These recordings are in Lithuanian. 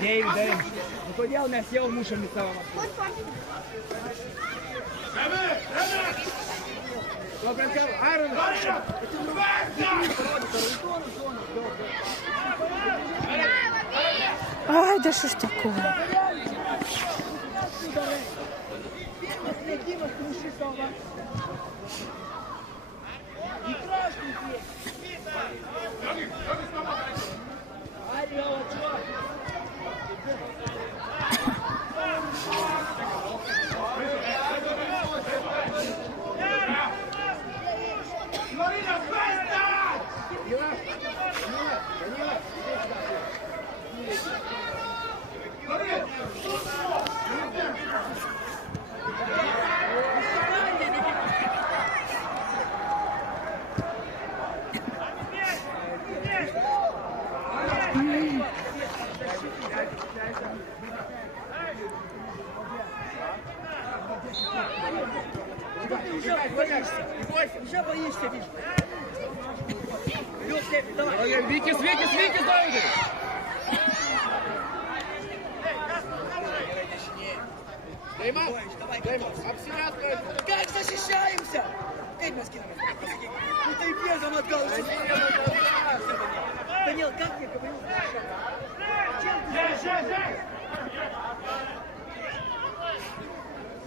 9. Nu kodėl mes jau mušam į savo mašinų? Ай, да что ж такое? Уже боишься, видишь? Викис, Давид! Как защищаемся? Ну ты бегом отдал. Данил, как я говорю?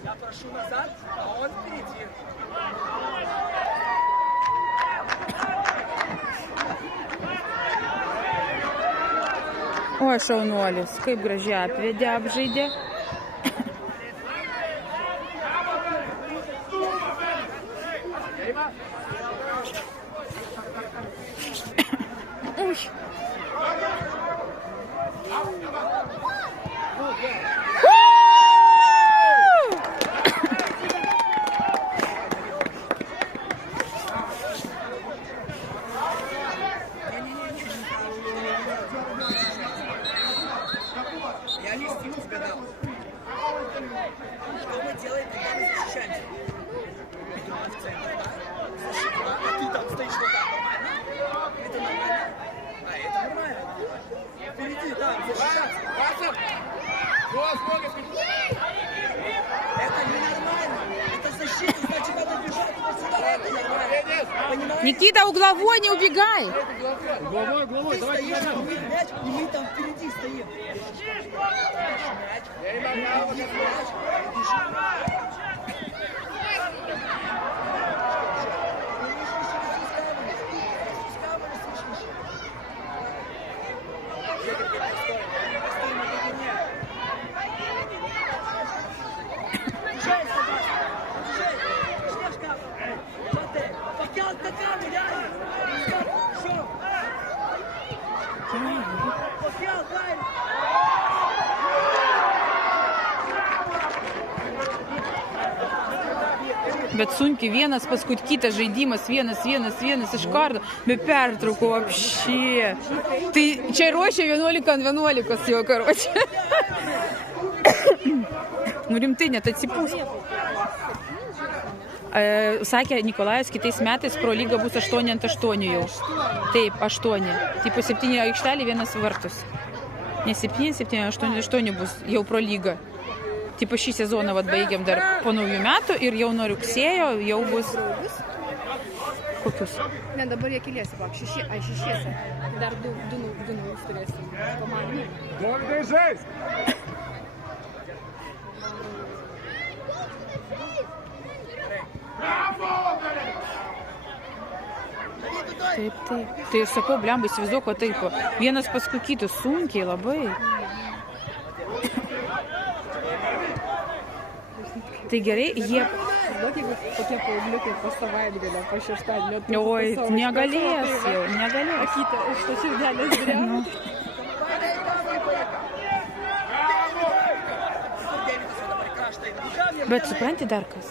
Я прошу назад, а он впереди. Oi, šaunuolis, kaip gražiai atvedė, apžaidė. Ui. Я не стил сказал. Что мы делаем, когда мы защищаемся? Идем в центр, да? Защита, а ты там стоишь вот так нормально? Это нормально? А, это нормально. Впереди, да, защищаться. Это ненормально. Это защита, значит, надо бежать сюда. Это нормально. Понимаешь? Никита, угловой, не убегай! Головой, Ты стоишь, а мы мяч, и мы там впереди стоим. Bet sunkiai vienas, paskui kitas žaidimas, vienas iš karto, be pertraukų вообще. Tai čia ruošia 11-11 jau, karočią. Nu rimtai, net atsipūs. Sakė Nikolajus, kitais metais pro lygą bus 8-8 jau. Taip, 8. Tipo 7 aikštelė, vienas vartus. Ne 7, 8 bus jau pro lygą. Tipo šį sezoną baigiam dar po naujų metų ir jau nuo rugsėjo jau bus... Kokius? Ne, dabar jie keliesi, pak, šešiese. Dar du naujus turėsim. Komandai. Долго жесть! Taip. Tai sakau, blemba, įsivaizduok, o taip. Vienas paskui kitus sunkiai labai. Tai gerai, jie... Žinok, jeigu tokie paaugliukai po savaitgalio, po šeštadienio... Oi, negalės jau, negalės. Akytė, iš to širdelės žiūrėjau. Bet supranti dar kas?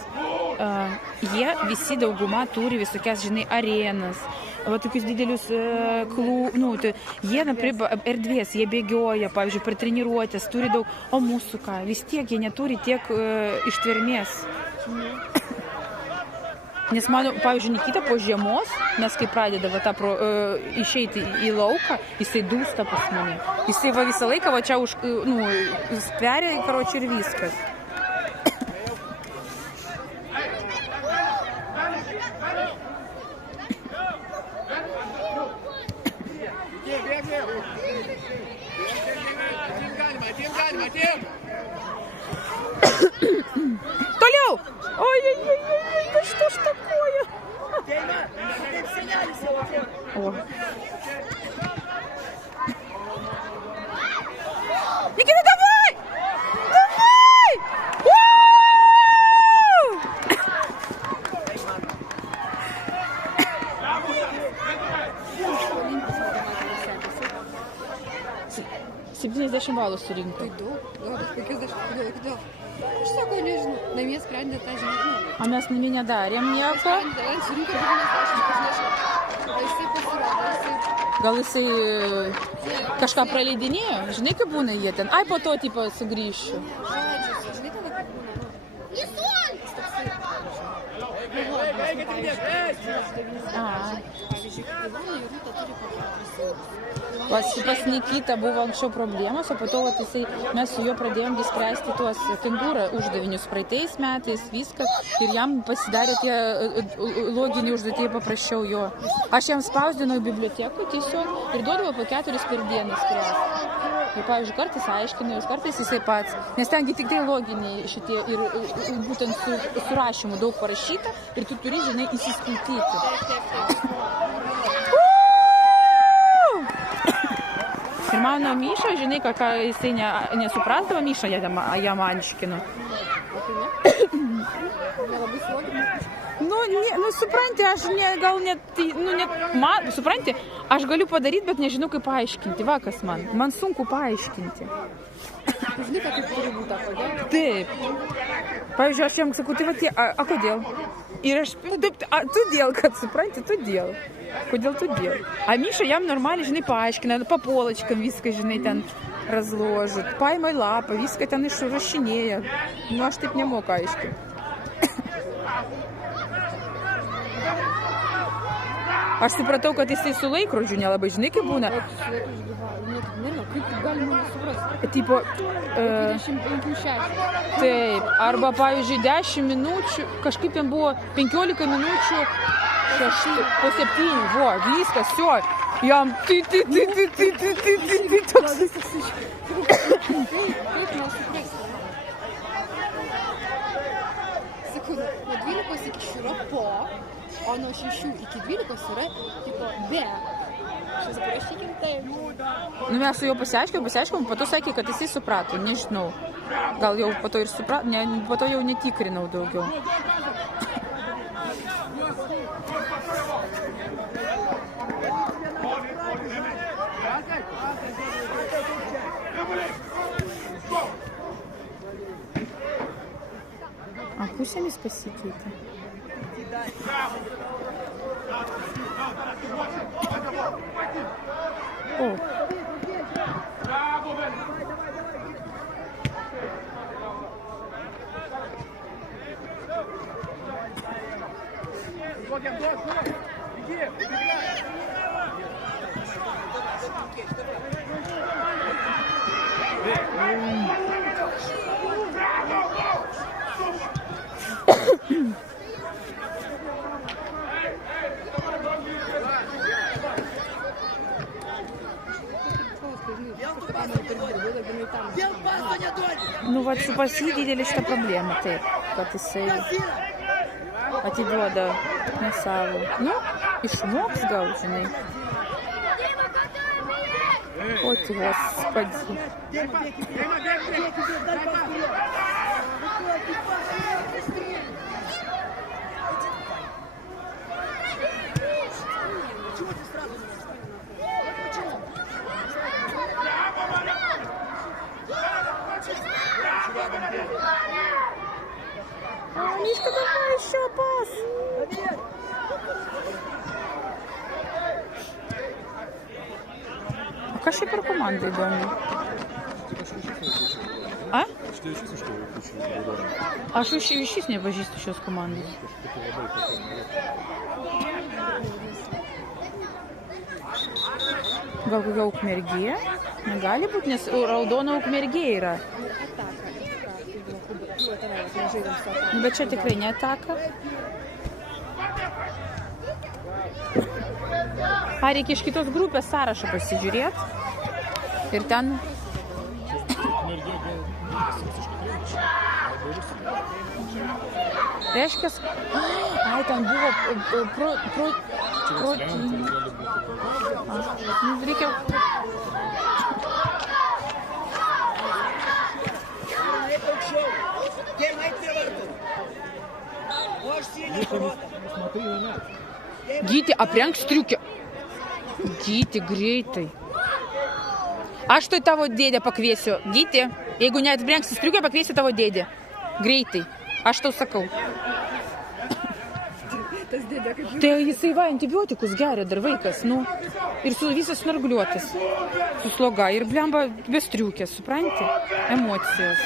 Jie visi dauguma turi visokias, žinai, arenas, va tokius didelius jie, naprimер, erdvės, jie bėgioja, pavyzdžiui, per treniruotės, turi daug, o mūsų ką, vis tiek jie neturi tiek ištvermės. Nes mano, pavyzdžiui, Nikita po žiemos, mes kai pradeda va, išeiti į lauką, jisai dūsta pas mane. Jisai va, visą laiką va, čia stveria, karoči, ir viskas. Toliau! Ой-ой-ой, да что ж такое? О. Никита, давай! Давай! Septyniasdešimt balų surinko. Tai daug, gal 50, kodėl? Aš sako, nežinau, namie sprendė tą žinai. O mes namie nedarėm nieko. Surinko 90, aš jisai pasirodė, Gal jisai kažką praleidinėjo? Žinai, kaip būna jie ten? Ai, po to, tipo, sugrįšiu. žodžius, žinai, tada kaip būna. Pavyzdžiui, Ivana ir Rūta turi po 4 eurus. Pas Nikita buvo anksčiau problemos, o po to mes su juo pradėjom spręsti tuos kengūrą uždavinius praeitais metais, viskas. Ir jam pasidarė tie loginiai užduotėjai paprasčiau jo. Aš jam spausdinau bibliotekų tiesiog ir duodavau po 4 per dieną spręsti. Ir, pavyzdžiui, kartais aiškinau, kartais jisai pats. Nes tengi tik tai loginiai šitie ir būtent su rašymu daug parašyta ir tu turi, žinai, įsiskaityti. Ir mano Myša, žinai, ką jisai nesuprasdavo, Myša jam aiškino. Nelabai slogina. Supranti, aš gal net, supranti, aš galiu padaryti, bet nežinau, kaip paaiškinti. Va, kas man sunku paaiškinti. Žinai, kaip turi būti, kodėl? Taip. Pavyzdžiui, aš jam sakau, tai va, a kodėl? Ir aš, todėl, kad supranti, todėl. Kodėl todėl? А Миша ям нормально, žinai, paaiškina, по полочкам viską, žinai, ten разложит. Paima į lapą, viską ten išrašinėja. Nu, aš taip nemoku aiškinti. Aš supratau, kad jisai su laikrodžiu nelabai, žinai, kaip būna. Nežinau, kaip galima nesuprasti. Tipo, 25-6. taip, arba, pavyzdžiui, 10 minučių, kažkaip ten buvo 15 minučių, po 7, vo, viskas, jo, jam toks. Kaip nesuprasti? Sakau, nuo 12 iki 6 yra po, o nuo 6 iki 12 yra, tipo, be. Šis parašykim taip. Nu, mes su juo pasiaiškinom, po to sakė, kad jisai suprato, nežinau. Gal jau po to ir suprato, po to jau netikrinau daugiau. A pusėmis pasikeitė. O. Nu, va, su pas jį didelė šita problema, taip, kad jisai atiduoda ne savo. Nu, išmoks gal, žinai. O, tu, Господи. Мишка, давай еще пас. А как ще про команду йдемо? А? Ты чувствуешь, что вы включили Додора? Aš iš vis nepažįstu šios komandos. Gal kokia Ukmergė? Negali būti, nes raudona Ukmergė yra. Nu, bet čia tikrai ne ataka. Ar reikia iš kitos grupės sąrašą pasižiūrėti? Ir ten... Reiškia, ai, ten buvo reikia... Gyti, aprenk striukę. Gyti, greitai. Aš tai tavo dėdę pakviesiu. Gyti, jeigu neatbrengsi striukę, pakviesiu tavo dėdę. Greitai. Aš tau sakau. Tai jisai va antibiotikus geria dar vaikas, nu. Ir visas snargliuotas. Su sloga. Ir blemba be striukės, supranti? Emocijos.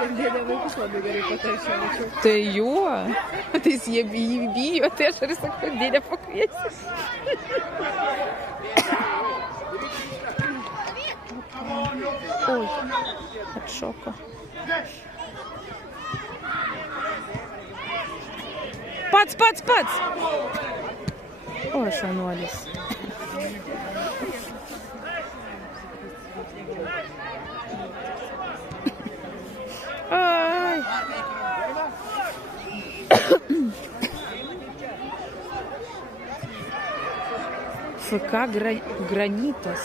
Dėdė vaikus labai gerai pataršia, mačiau. Tai jo. Tai jie bijo, tai aš ir sakau, dėdę pakviesiu. Oi, atšoko. Pats! O, šaunuolis. Ai. FK Granitas.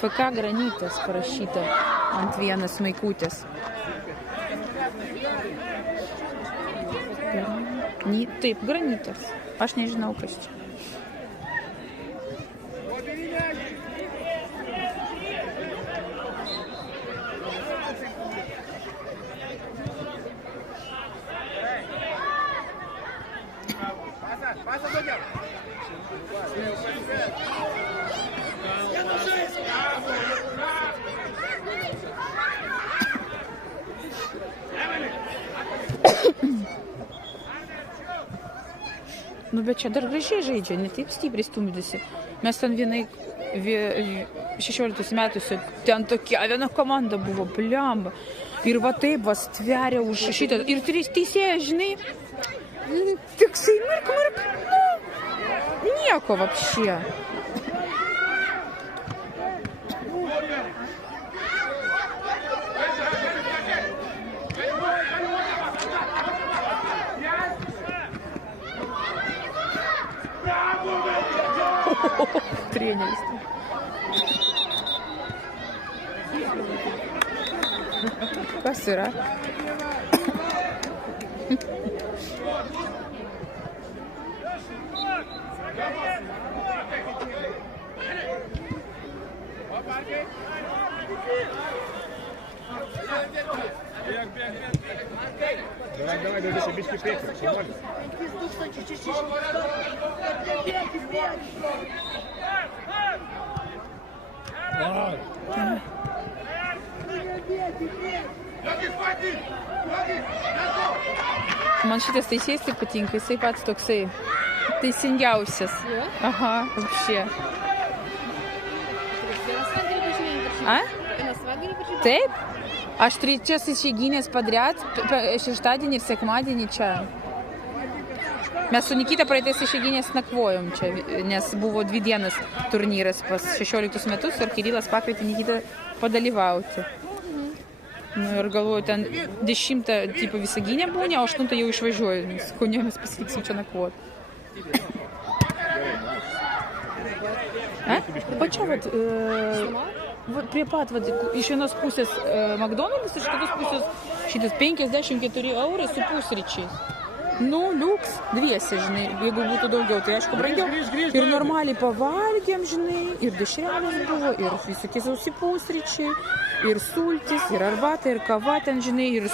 FK Granitas parašyta ant vienas maikutės. Taip, Granitas. Aš nežinau, kas čia. Nu, bet čia dar gražiai žaidžia, ne taip stipriai stumdėsi. Mes ten 16 metus, ten tokia viena komanda buvo, bliamba. Ir va taip, va stveria už šitą. Ir teisėjas, žinai, tiksai mirk. Nieko vapšė. Treneris. Kas yra? Давай, дальше, бички пекли, нормально. Man šitas teisėjas taip patinka, jisai pats toksai teisingiausias. Aha, apšė. A? Taip. Aš 3 išeiginės padriat, šeštadienį ir sekmadienį čia. Mes su Nikita praeitais išeiginės nakvojom čia, nes buvo 2 dienas turnyras pas 16 metus ir Kirilas pakvietė Nikitą padalyvauti. Nu ir galvoju, ten 10 tipo Visaginė būnė, o 8 jau išvažiuoju, nes Kaune mes pasiliksim čia nakvoti. O čia prie pat, iš vienos pusės McDonald's, iš kitos pusės šitas 54 eurai su pusryčiais. Nu, liuks, 2, žinai, jeigu būtų daugiau, tai aišku brangiau. Ir normaliai pavalgėm, žinai, ir dešrelės buvo, ir visokie sausi pusryčiai, ir sultis, ir arbata, ir kava ten, žinai, ir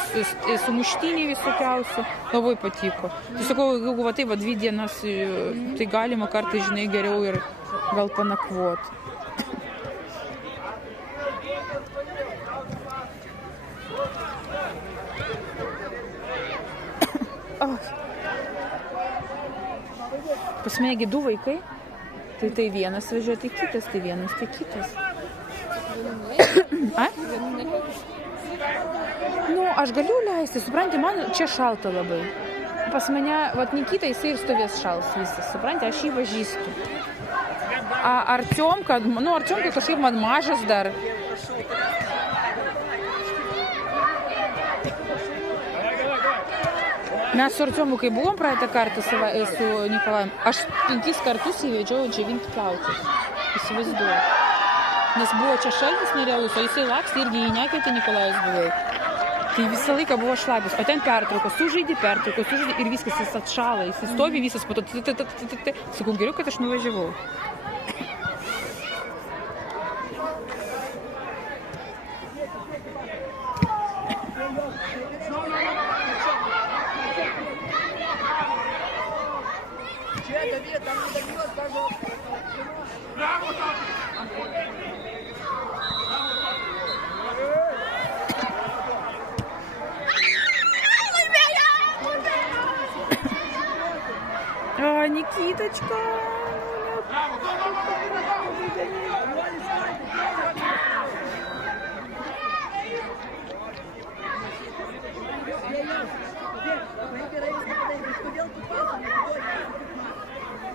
sumuštiniai visokiausi. Labai patiko. Tai sakau, jeigu va taip, 2 dienas, tai galima kartais, žinai, geriau ir gal panakvoti. Pas mane gi 2 vaikai. Tai vienas važiuoja, tai kitas, tai vienas, tai kitas. A? Nu, aš galiu leisti, supranti, man čia šalta labai. Pas mane, vat Nikita, jisai ir stovės šals visas, supranti, aš jį važįstu. Artiomka kažkaip man mažas dar. Mes su Artiomu, kai buvom praeitą kartą su Nikolajum, aš 5 kartus įvedžiau džiovinti plaukus. Įsivaizduoju. Nes buvo čia šaltis nerealus, o jisai lakstė irgi jį nekvietė Nikolajus beveik. Tai visą laiką buvo šlapis, o ten pertraukos, sužaidė ir viskas, jis atšala, jis stovi visas po to. Sakau, geriau, kad aš nuvažiavau. Никиточка.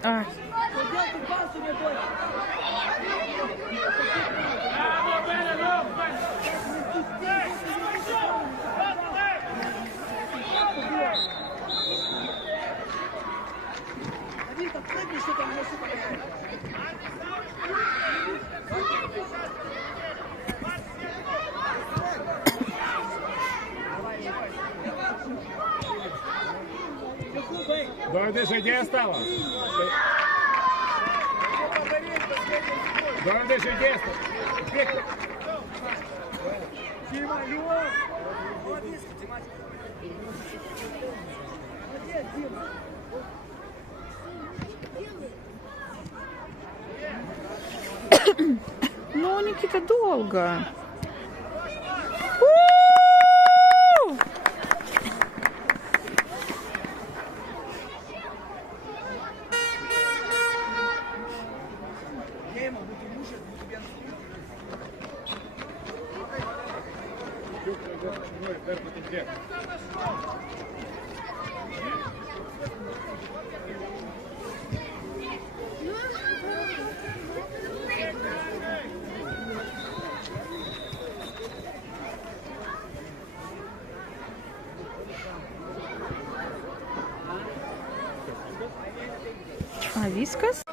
Ай. Donde где осталось? Donde где осталось? Ну, Никита, долго. А вискас?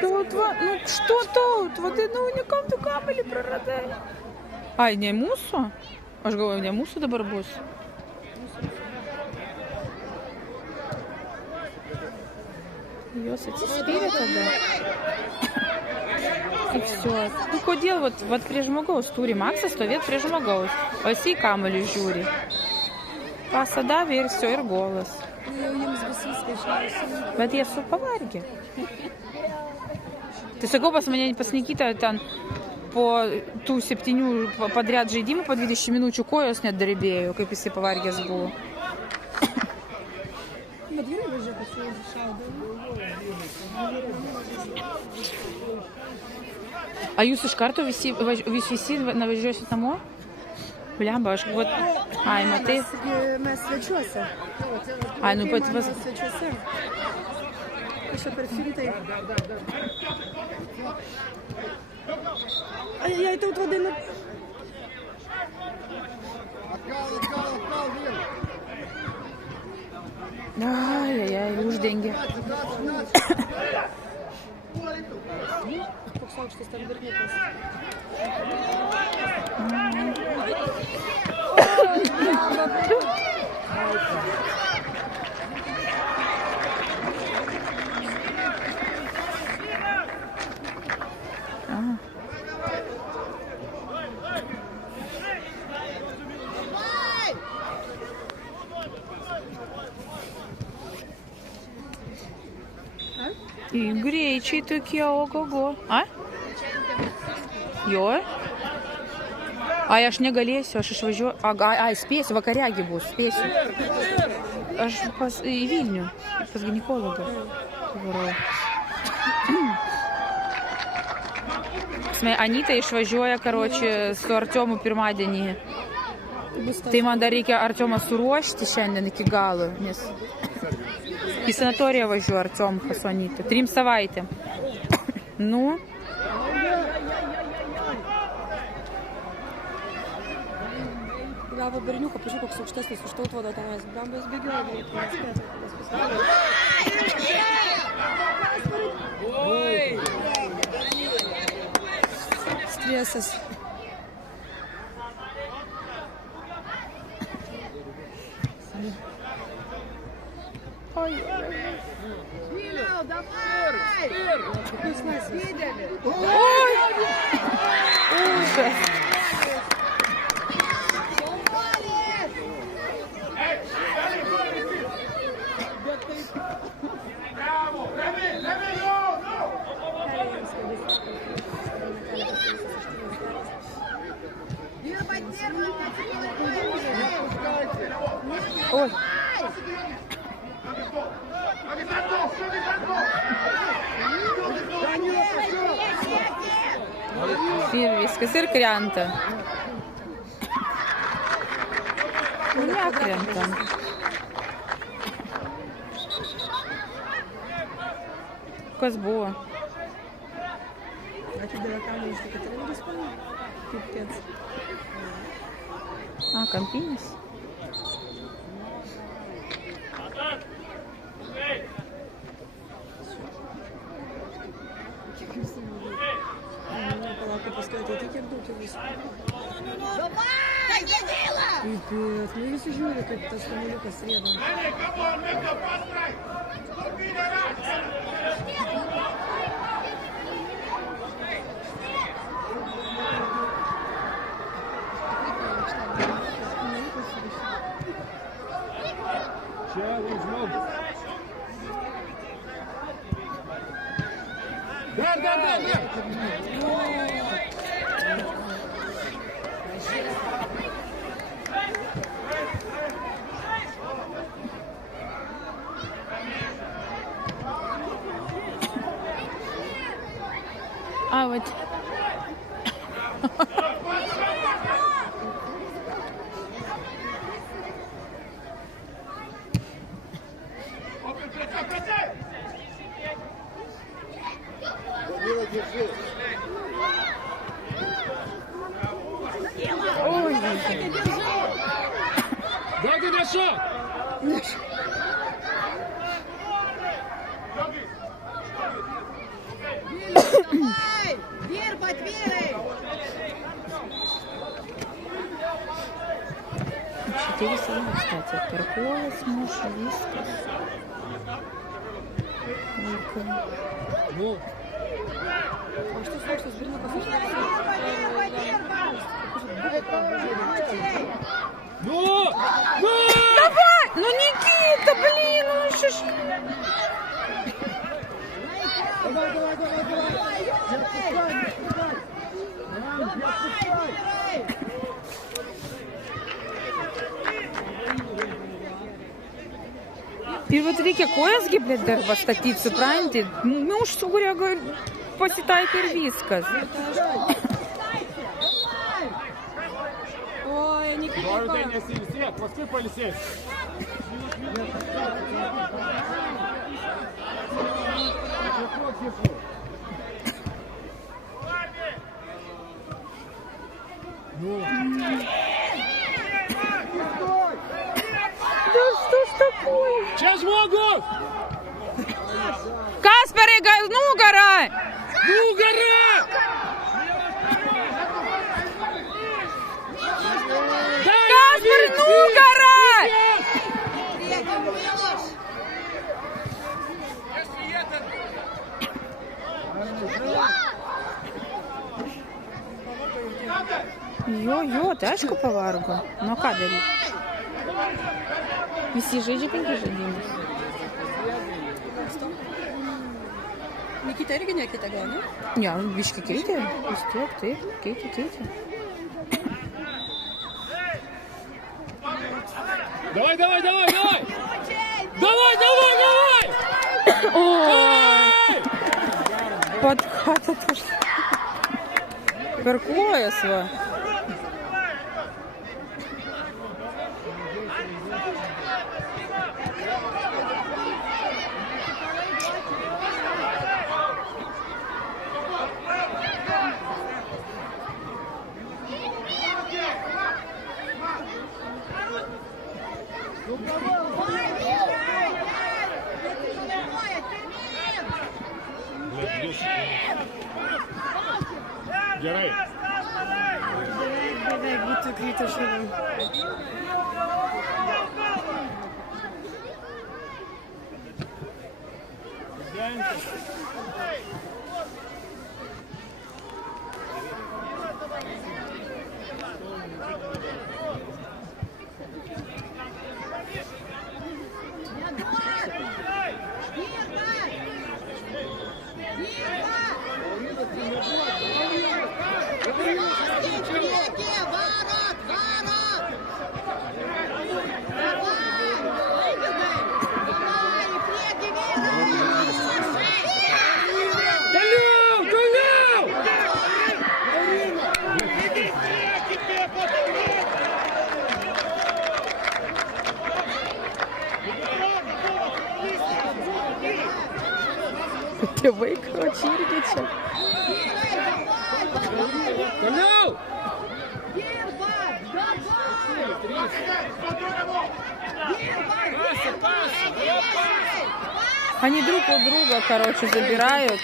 Тут, ну что тут? Вот и ну никam tu kamelį praradai. Ai, ne mūsų? Aš galvoju, ne mūsų dabar bus. Jos atsispyrė tada. И все. Ну, kodėl, вот prie žmogaus turi Maksas stovėti prie žmogaus, o jisai į kamelį žiūri. Pasą davė ir все, ir golas. Bet jie su pavargė. Tai sakau, pas mane pas Nikitą ten po tų 7 padriat žaidimų, po 20 minučių kojos net drebėjo, kaip jisai pavargęs buvo. На двір вже хочу шаудити. А jūs iš karto visi nuvažiuosit namo? Blemba, aš вот... Ai, matai? Mes svečiuose. Ai, nu pat pas... Svečiuose. Aš per filmai. Ai, taut vadinu. Ai, uždengė. Koks aukštas ten berniukas. Greičiai tokie, ogogo. A? Jo? Ai, aš negalėsiu, aš išvažiuoju. Ai, spėsiu, vakaregi bus, spėsiu. Aš į Vilnių, pas ginekologą. Anyta išvažiuoja, karoči, su Artiomu pirmadienį. Tai man dar reikia Artiomą suruošti šiandien iki galo, nes į sanatoriją važiuoju Artiom pas Anytą. 3 savaitėm. Nu? Gavo berniuką, pažiūrėk, koks aukštesnis už Tautvadą tenais. Brambas bėgioja, Stresas. Ой. Ой. Ужас. Ой. Ir viskas, ir krenta. Nekrenta. Kas buvo? Atidavė kamerą iš Ekaterinburgo spalvą. Kaip kėts. A, kampinis. Palauk, paskui ateiti, kiek daug jau visko. Bet, nu visi žiūri, kaip tas kamuoliukas rieda. Čia užmau. Dar. А, вот. Ой, Дай ты нашел! Дверь под дверью! 4 салона, кстати. Парколос, муж, вискас. Ну, А что случилось с берниуком? ну! Давай! Ну, Никита, блин, ну что ж... Ir vat reikia kojasgi, blėt, dar pastatyti, supranti? Nu, užsūrė, pasitaikė ir viskas. Ой, Никита. Noriu tai nesiilsėt, paskui pailsėsi. Да что ж такое? Čia žmogus! Kasparai, gal nugarą! Nugarą! Kasparai, nugarą! Jo, tai aišku pavargo. Nu ką daryti? Visi žaidžia 5 žaidimus. Никита irgi nekeitė gal, ne? Ne, biški keitė. Vis tiek, taip, keitė. Давай! Ой! Подкатą aš. Per kojas va. Gerai. Beveik būtų krytas žuvim. Tėvai, karoči, irgi čia. Toliau! Они друг у друга, короче, забирают.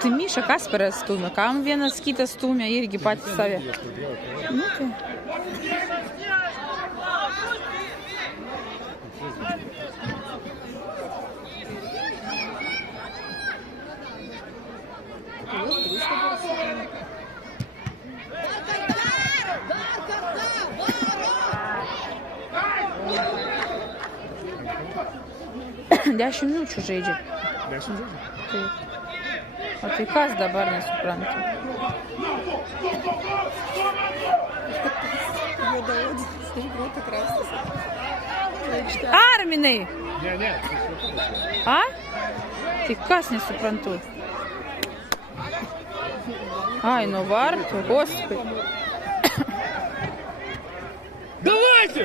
Tai Miša Kasparas stumia, kam vienas kitas stumia irgi patys save. Nu, tai. Dešimt minučių žaidžia. 10 žaidžia? Taip. O tai kas dabar nesuprantu? Juodaodis, iš grotų krastas. Arminai! Ne. A? Tai kas nesuprantu? Ai, nu vartų, господи. Давайте!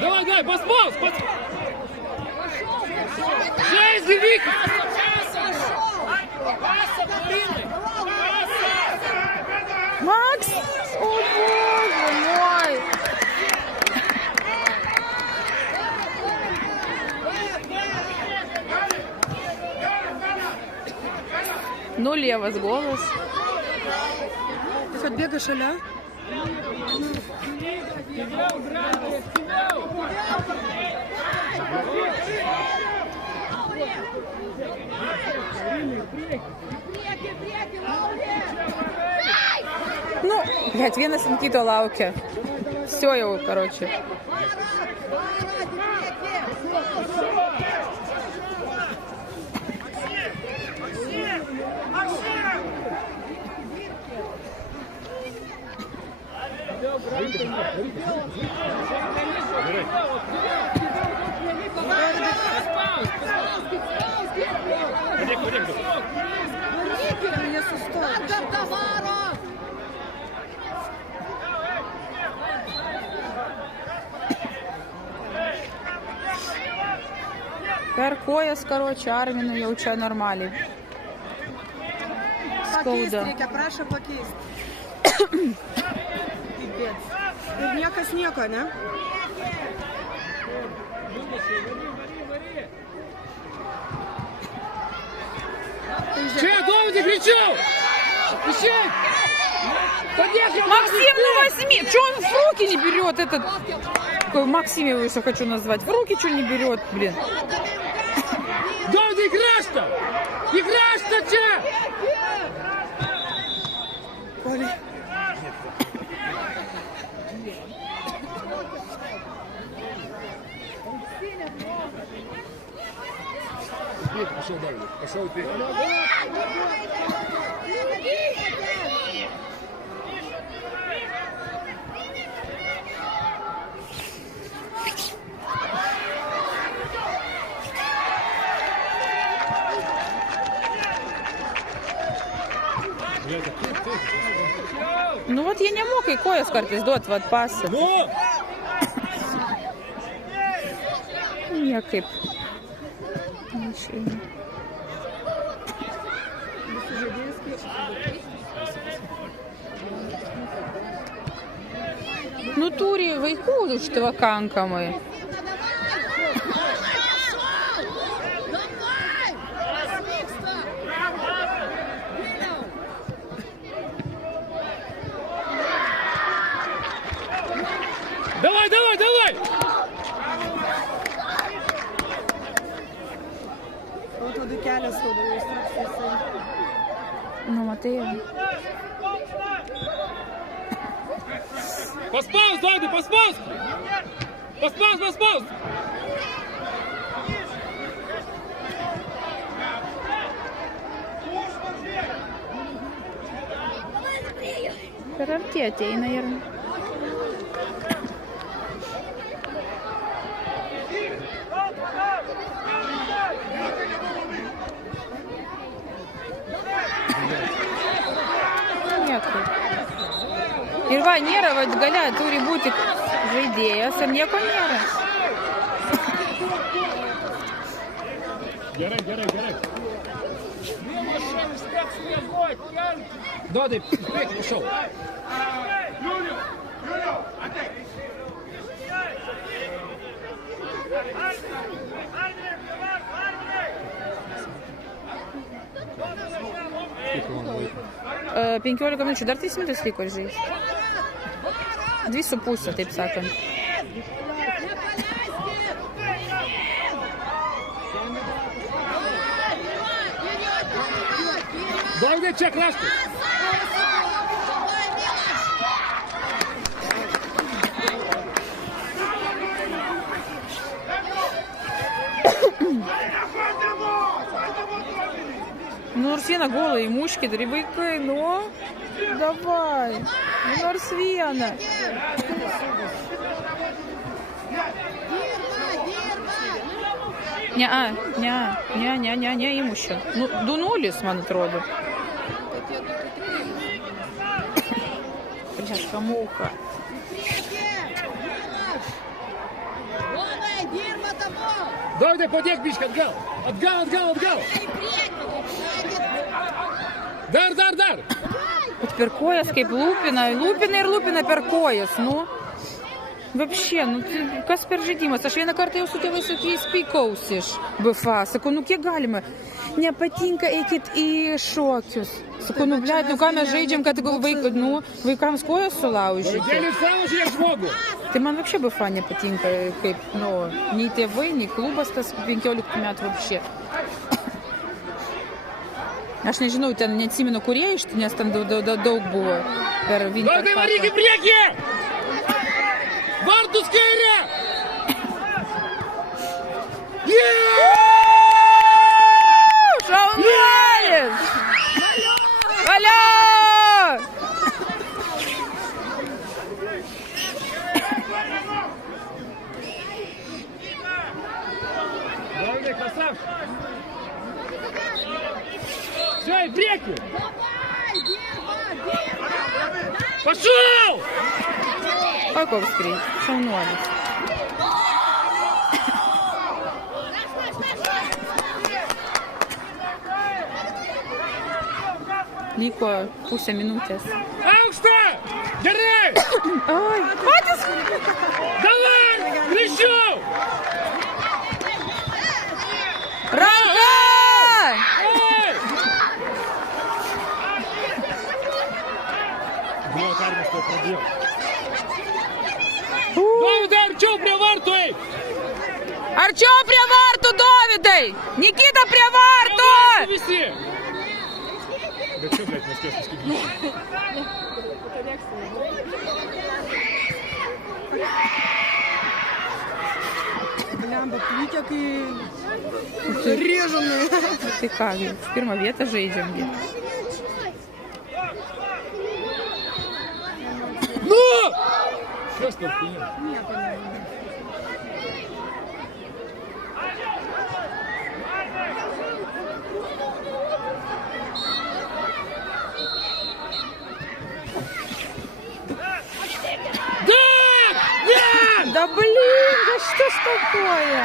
Давай, поспал! Шесть, Вик! Макс! О, боже мой! Ну, левas голос. Jis atbėga šalia. Nu, bet vienas ant kito laukia. Все его, короче. Перкояс, короче, Арміну jaučia normaliai. Skauda. Reikia, prašo pakeisti. Ir niekas nieko, ne? Че, Доводи, кричал! Кричи! Подъехал! Максим, ну возьми! Че он в руки не берет этот... Какой Максим его еще хочу назвать. В руки что не берет, блин? Доводи, играешь-то! Играешь-то, че? Пошел, Давид, пошел ты. Nu, vat jie nemoka į kojas kartais duoti, vat pasą. Ну! Niekaip. Neišeina. Nu, turi vaikų už pakankamai. Давай, давай, давай! O tada kelias skauda, jūs trūksite. Nu, matai. Поспаус, Давид, поспаус! Поспаус, поспаус! Per arti ateina ir... Niekaip. Ir va, nėra, va, galia turi būti žaidėjas ir nieko nėra. Gerai, gerai, gerai. Давид, вперед, пошел. E, 15 minučių, dar 3 minutės liko žaisti. 2,5, taip sakant. Давид, čia kraštas. Nu, nors vieną golą įmuškit, ir vaikai, nu, davai, nu, nors vieną. Ne, įmušė. Nu, 2-0, man atrodo. Bляшка, муха. Давид, подъехь, бичка, отгал. Отгал, отгал, отгал. Dar, dar, dar. Per kojas kaip lūpina ir per kojas, nu. Вообще, nu, kas per žaidimas? Aš vieną kartą jau su tėvais su jais pykausi iš BFA. Sakau, nu kiek galima? Nepatinka, eikit į šokius. Sakau, nu, blėt, nu ką mes žaidžiam, kad vaikams kojas sulaužyti. Tai man вообще BFA nepatinka, kaip, nu, nei tėvai, nei klubas tas 15 metų вообще. Aš nežinau, ten neatsimenu, kurie iš, nes ten daug buvo per Winter Cup. Вартус Кире! Шауналис! Аля! Давай, красавчик! Все, и бреки! Пошел! Паковський, Шауналис. Liko pusę minutės. Aukštą! Gerai! Oi, patys! Давай! Greičiau! Ranka! Ой! Buvo kardas to pradėjo. Dovydai, arčiau prie vartų eik! Arčiau prie vartų, Dovydai! Nikita prie vartų! Visi! Bet čia, blėt, nespės paskui. Blemba, plykia, kai rėžami. Tai ką, pirmą vietą žaidžiam. Nu! Kas tau pinė? Nieko nežinau. Да! Нет! Да блин, да что ж такое?